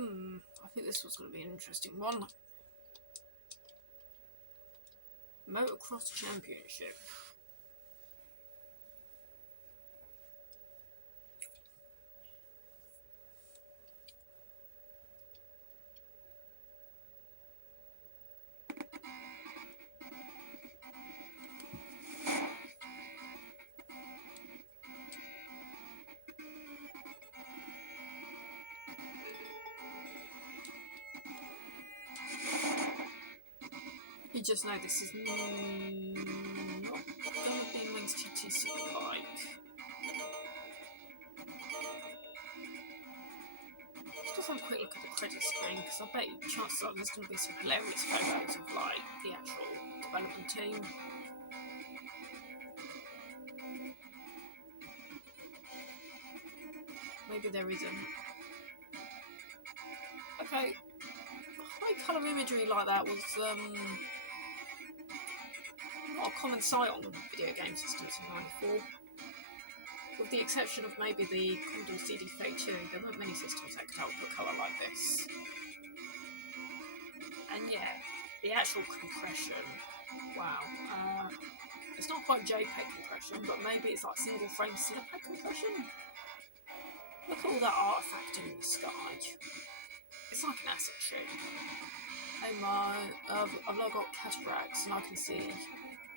I think this was going to be an interesting one. Motocross Championship. You just know this is not going to be an NTSC bike. Let's just have a quick look at the credit screen, because I bet chances are there's going to be some hilarious photos of like the actual development team. Maybe there isn't. Okay, high colour imagery like that was not a common sight on video game systems in '94. With the exception of maybe the Commodore CD32, there weren't many systems that could output colour like this. And yeah, the actual compression, wow. It's not quite JPEG compression, but maybe it's like single frame Cinepeg compression. Look at all that artifact in the sky. It's like an acid trip. Oh my, I've now got cataracts and I can see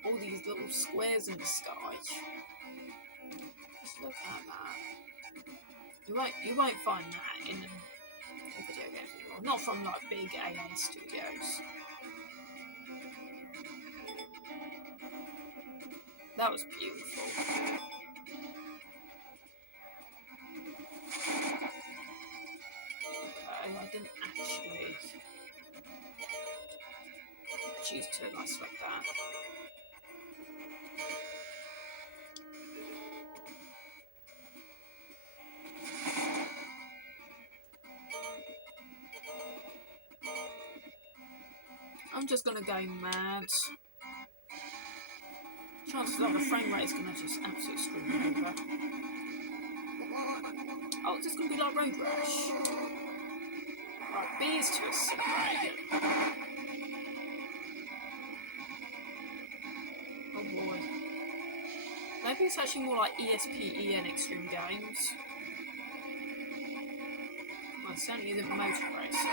all these little squares in the sky. Just look at that. You won't find that in video games anymore. Not from like big AA studios. That was beautiful. Okay, I didn't actually choose to like select that. I'm just gonna go mad. Chances are the frame rate is gonna just absolutely screw me over. Oh, it's just gonna be like Road Rash. Right, B is to accelerate. Oh boy. Maybe it's actually more like ESP-EN Extreme Games. Well, it certainly isn't Motocross, so.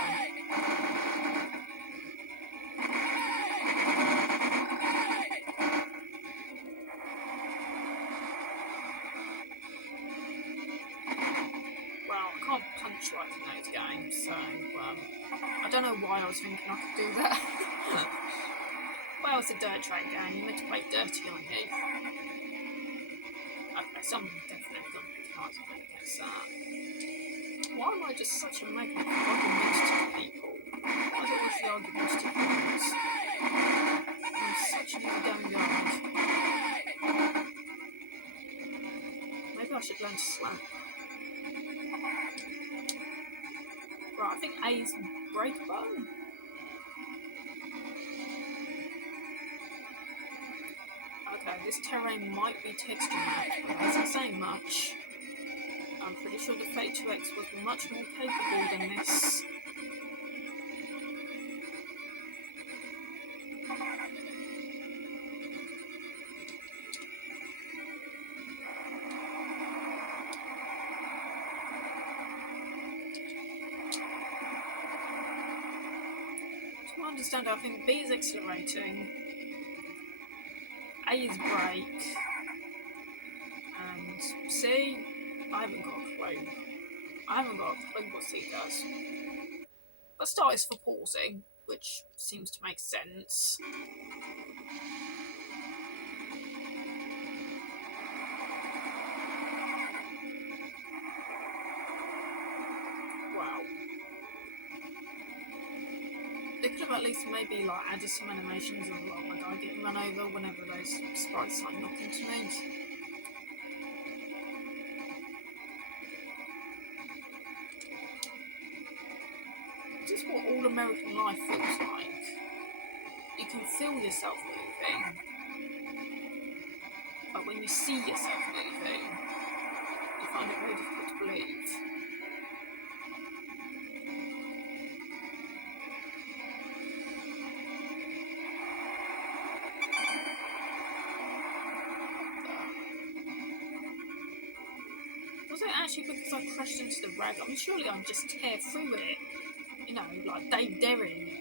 Like in those games, so I don't know why I was thinking I could do that. Well, it's a dirt track game, you're meant to play dirty, aren't you? Okay, someone definitely got me cards when it gets that. Why am I just such a magnet for argumentative people? Why do I always the argumentative ones? I'm such an easygoing guy. Maybe I should learn to slap. Right, I think A is brake button. Okay, this terrain might be texture mapped, but it doesn't say much. I'm pretty sure the Fate 2X was much more capable than this. I think B is accelerating, A is brake, and C, I haven't got a clue. I haven't got a clue what C does. But start is for pausing, which seems to make sense. They could have at least maybe like added some animations of like my guy getting run over whenever those sprites like knock into me. This is what all American life feels like. You can feel yourself moving, but when you see yourself moving, you find it very difficult to believe. Was it actually because I crashed into the rag? I mean, surely I'd just tear through it. You know, like Dave Derry.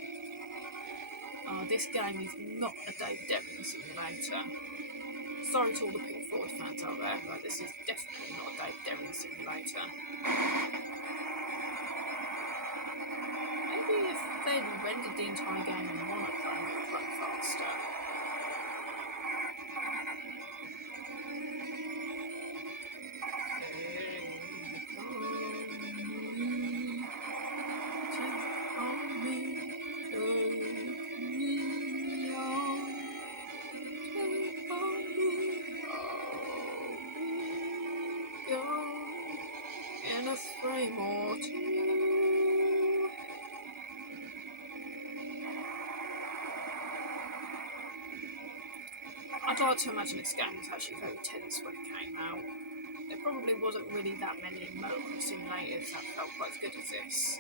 Oh, this game is not a Dave Derry simulator. Sorry to all the Pink Floyd fans out there, but this is definitely not a Dave Derry simulator. Maybe if they'd rendered the entire game in monochrome, it would run faster. A frame or two. I'd like to imagine this game was actually very tense when it came out. There probably wasn't really that many motocross simulators that felt quite as good as this.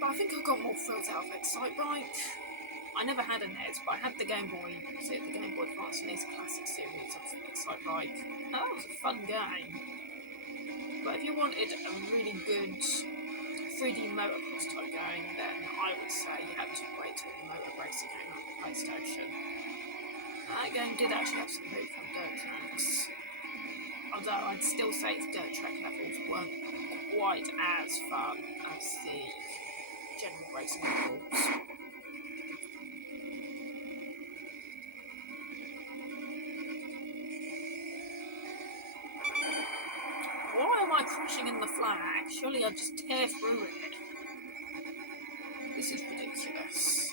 But I think I got more thrills out of Excite Bike. I never had a NES, but I had the Game Boy, the Game Boy Advance and NES Classic series of Excite Bike. That was a fun game. But if you wanted a really good 3D motocross type game, then I would say you had to wait till the Motor Racer came out on the PlayStation. That game did actually have some really fun dirt tracks. Although I'd still say its dirt track levels weren't quite as fun as the general racing levels. Crashing in the flag. Surely I'd just tear through it. This is ridiculous.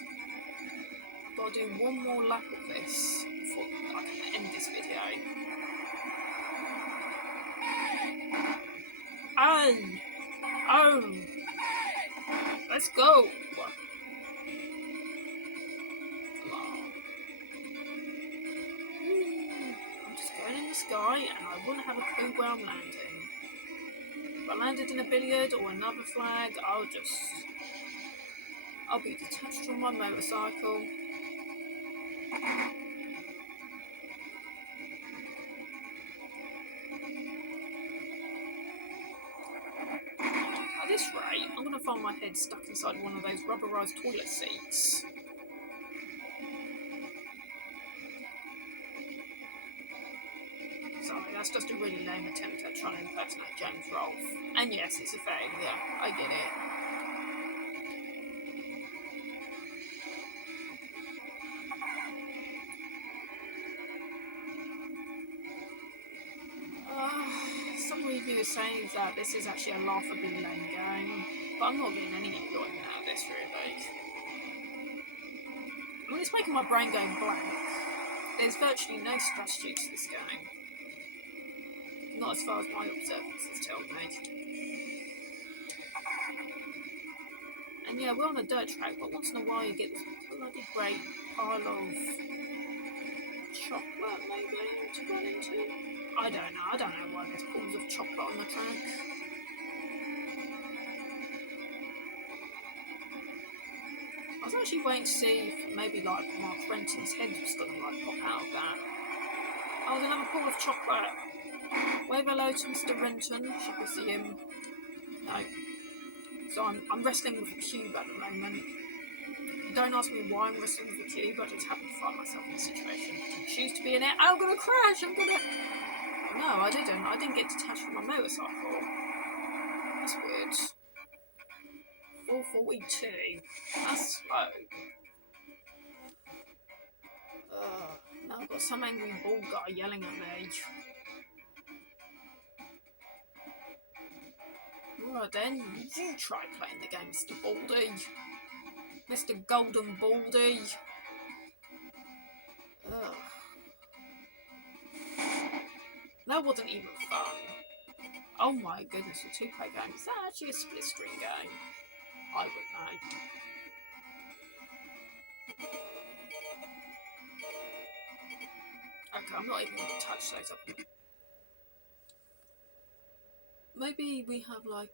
I've got to do one more lap of this before I can end this video. Oh! Let's go! Come on. I'm just going in the sky and I wouldn't have a clue where I'm landing. If I landed in a billiard or another flag, I'll be detached from my motorcycle. At this rate, I'm going to find my head stuck inside one of those rubberised toilet seats. Sorry, that's just a really lame attempt at trying to impersonate James Rolfe. And yes, it's a failure. I get it. Some reviews saying that this is actually a laughably lame game, but I'm not getting any enjoyment out of this, really. I mean, it's making my brain go blank. There's virtually no strategy to this game. Not as far as my observances tell me. And yeah, we're on a dirt track, but once in a while you get this bloody great pile of chocolate, maybe, to run into. I don't know why there's pools of chocolate on the track. I was actually waiting to see if maybe like Mark Renton's head was going to like pop out of that. Oh, there's another pool of chocolate. Wave hello to Mr. Renton. Should we see him? No. So I'm wrestling with a cube at the moment. Don't ask me why I'm wrestling with a cube. I just happen to find myself in a situation to choose to be in it. I'm gonna crash. No, I didn't. I didn't get detached from my motorcycle. That's weird. 442. That's slow. Now I've got some angry bald guy yelling at me. Right then, you try playing the game, Mr. Baldy. Mr. Golden Baldy. Ugh. That wasn't even fun. Oh my goodness, a two-player game. Is that actually a split-screen game? I wouldn't know. Okay, I'm not even going to touch those up. Maybe we have like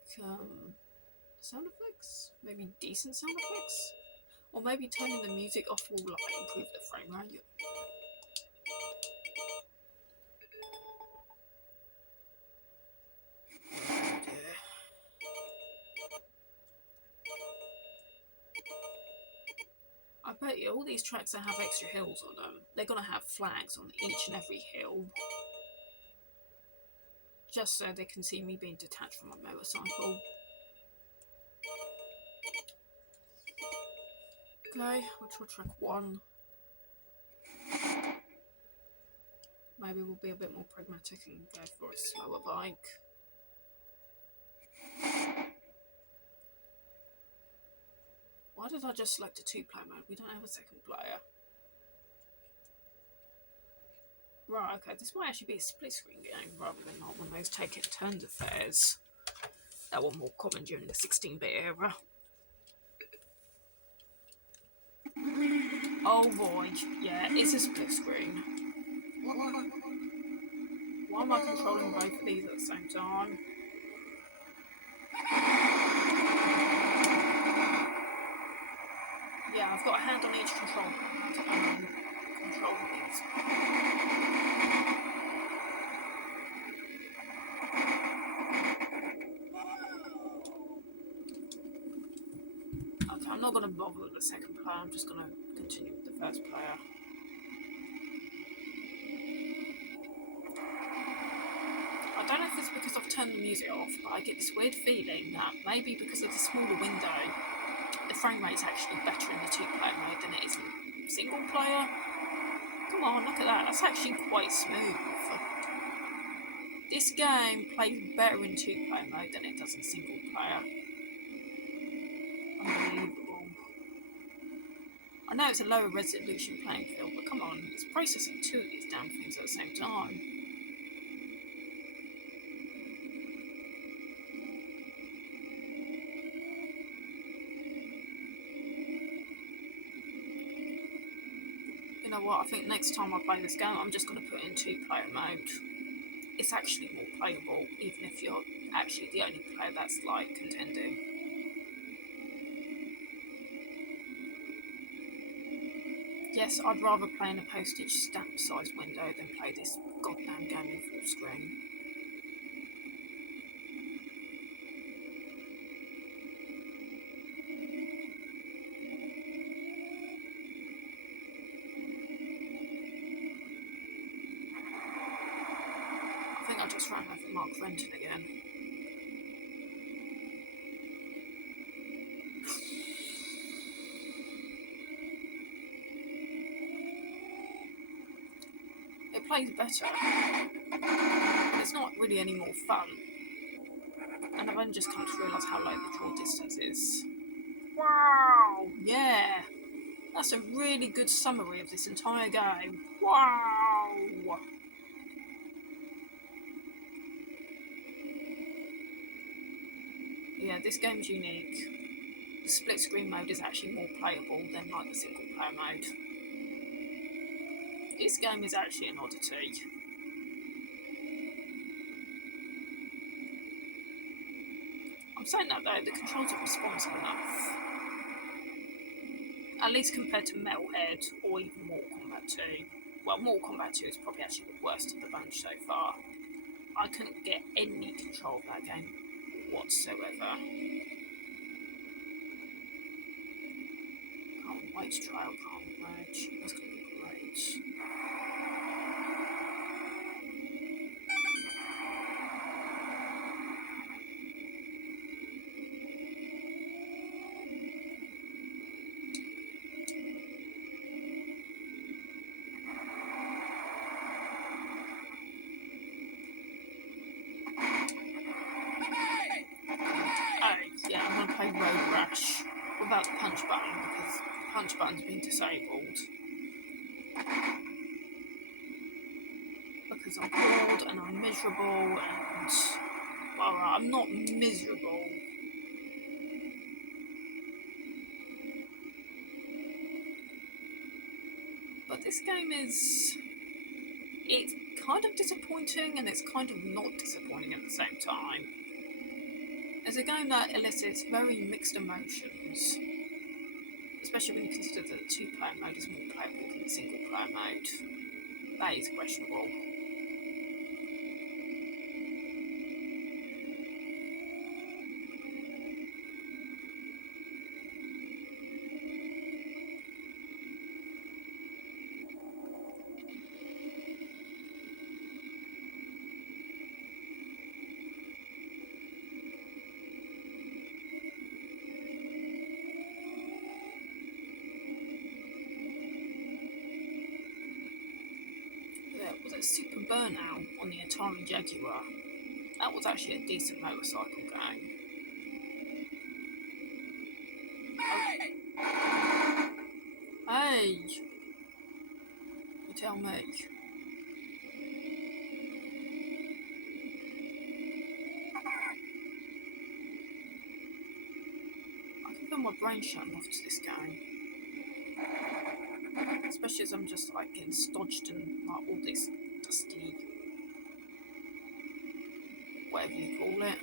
sound effects? Maybe decent sound effects? Or maybe turning the music off will like improve the frame rate. bet you all these tracks that have extra hills on them, they're going to have flags on each and every hill. Just so they can see me being detached from my motorcycle. Okay, we'll try track 1. Maybe we'll be a bit more pragmatic and go for a slower bike. Why did I just select a 2-player mode? We don't have a second player. Right, okay, this might actually be a split screen game rather than not one of those take it turns affairs that were more common during the 16-bit era. Oh boy, yeah, it's a split screen. Why am I controlling both of these at the same time? Yeah, I've got a hand on each control these. Okay, I'm not going to bother with the second player, I'm just going to continue with the first player. I don't know if it's because I've turned the music off, but I get this weird feeling that maybe because of the smaller window, the frame rate's actually better in the 2-player mode than it is in single player. Come on, look at that, that's actually quite smooth. This game plays better in 2-player mode than it does in single player. Unbelievable. I know it's a lower resolution playing field, but come on, it's processing 2 of these damn things at the same time. You know what, I think next time I play this game, I'm just going to put it in 2-player mode. It's actually more playable, even if you're actually the only player that's like contending. Yes, I'd rather play in a postage stamp size window than play this goddamn game in full screen. I think I just ran over Mark Renton again. It plays better, but it's not really any more fun. And I've only just come to realise how low the draw distance is. Wow! Yeah! That's a really good summary of this entire game. Wow! Yeah, this game's unique. The split screen mode is actually more playable than like the single player mode. This game is actually an oddity. I'm saying that though, the controls are responsive enough. At least compared to Metalhead or even Mortal Kombat 2. Well, Mortal Kombat 2 is probably actually the worst of the bunch so far. I couldn't get any control of that game whatsoever. Can't wait to try out Palm Bridge. That's going to be great. Yeah, I'm going to play Road Rash without the punch button because the punch button's been disabled. Because I'm bored and I'm miserable and... Well, I'm not miserable. But this game is... It's kind of disappointing and it's kind of not disappointing at the same time. It's a game that elicits very mixed emotions, especially when you consider that the 2-player mode is more playable than the single-player mode. That is questionable. Was it Super Burnout on the Atari Jaguar? That was actually a decent motorcycle game. Hey! You tell me. I can feel my brain shutting off to this game. Especially as I'm just like getting stodged and like all this dusty, whatever you call it.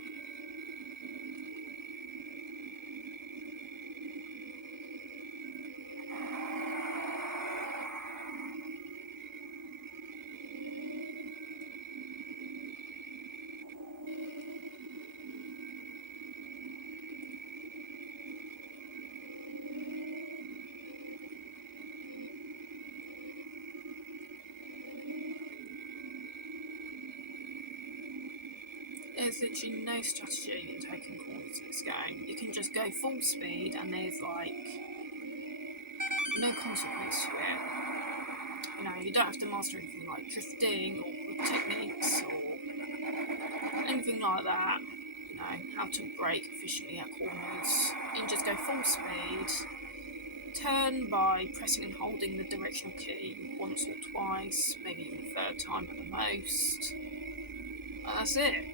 There's literally no strategy in taking corners in this game. You can just go full speed and there's like no consequence to it. You know, you don't have to master anything like drifting or techniques or anything like that. You know, how to brake efficiently at corners. You can just go full speed, turn by pressing and holding the directional key once or twice, maybe even a third time at the most. And that's it.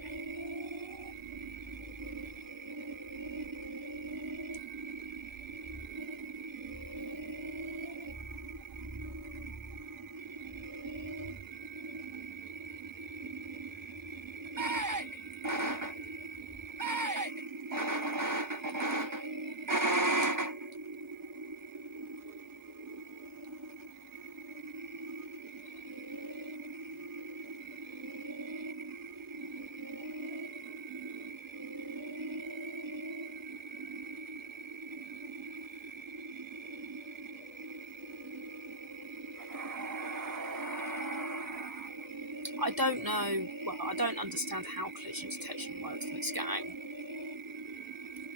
I don't know, well, I don't understand how collision detection works in this game.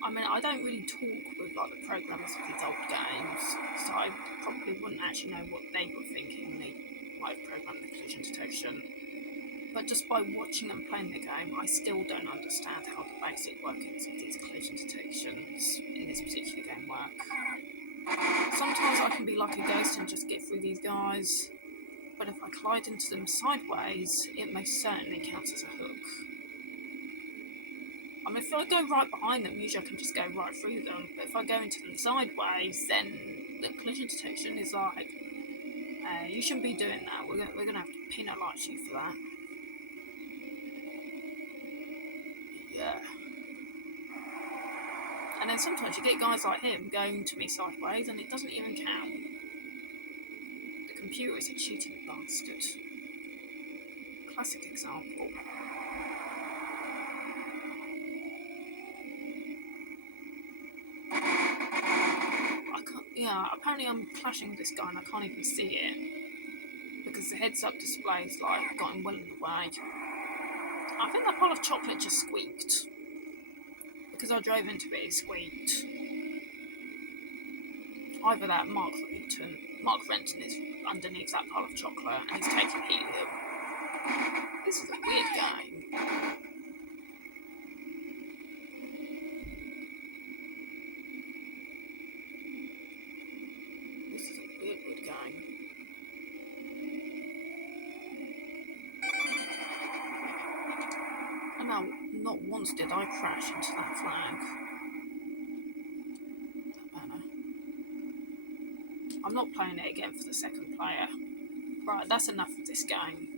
I mean, I don't really talk with like the programmers of these old games, so I probably wouldn't actually know what they were thinking when they might have programmed the collision detection. But just by watching them playing the game, I still don't understand how the basic workings of these collision detections in this particular game work. Sometimes I can be like a ghost and just get through these guys, but if I collide into them sideways, it most certainly counts as a hook. I mean, if I go right behind them, usually I can just go right through them, but if I go into them sideways, then the collision detection is like, you shouldn't be doing that, we're going to have to penalise you for that. Yeah. And then sometimes you get guys like him going to me sideways and it doesn't even count. The computer is a cheating bastard. Classic example. Yeah, apparently I'm clashing with this guy and I can't even see it because the heads-up display's like gotten well in the way. I think that pile of chocolate just squeaked. Because I drove into it, it squeaked. Either that Mark Renton is underneath that pile of chocolate and he's taking helium. This is a weird game. This is a weird game. And now, not once did I crash into that flag. I'm not playing it again for the second player. Right, that's enough of this game.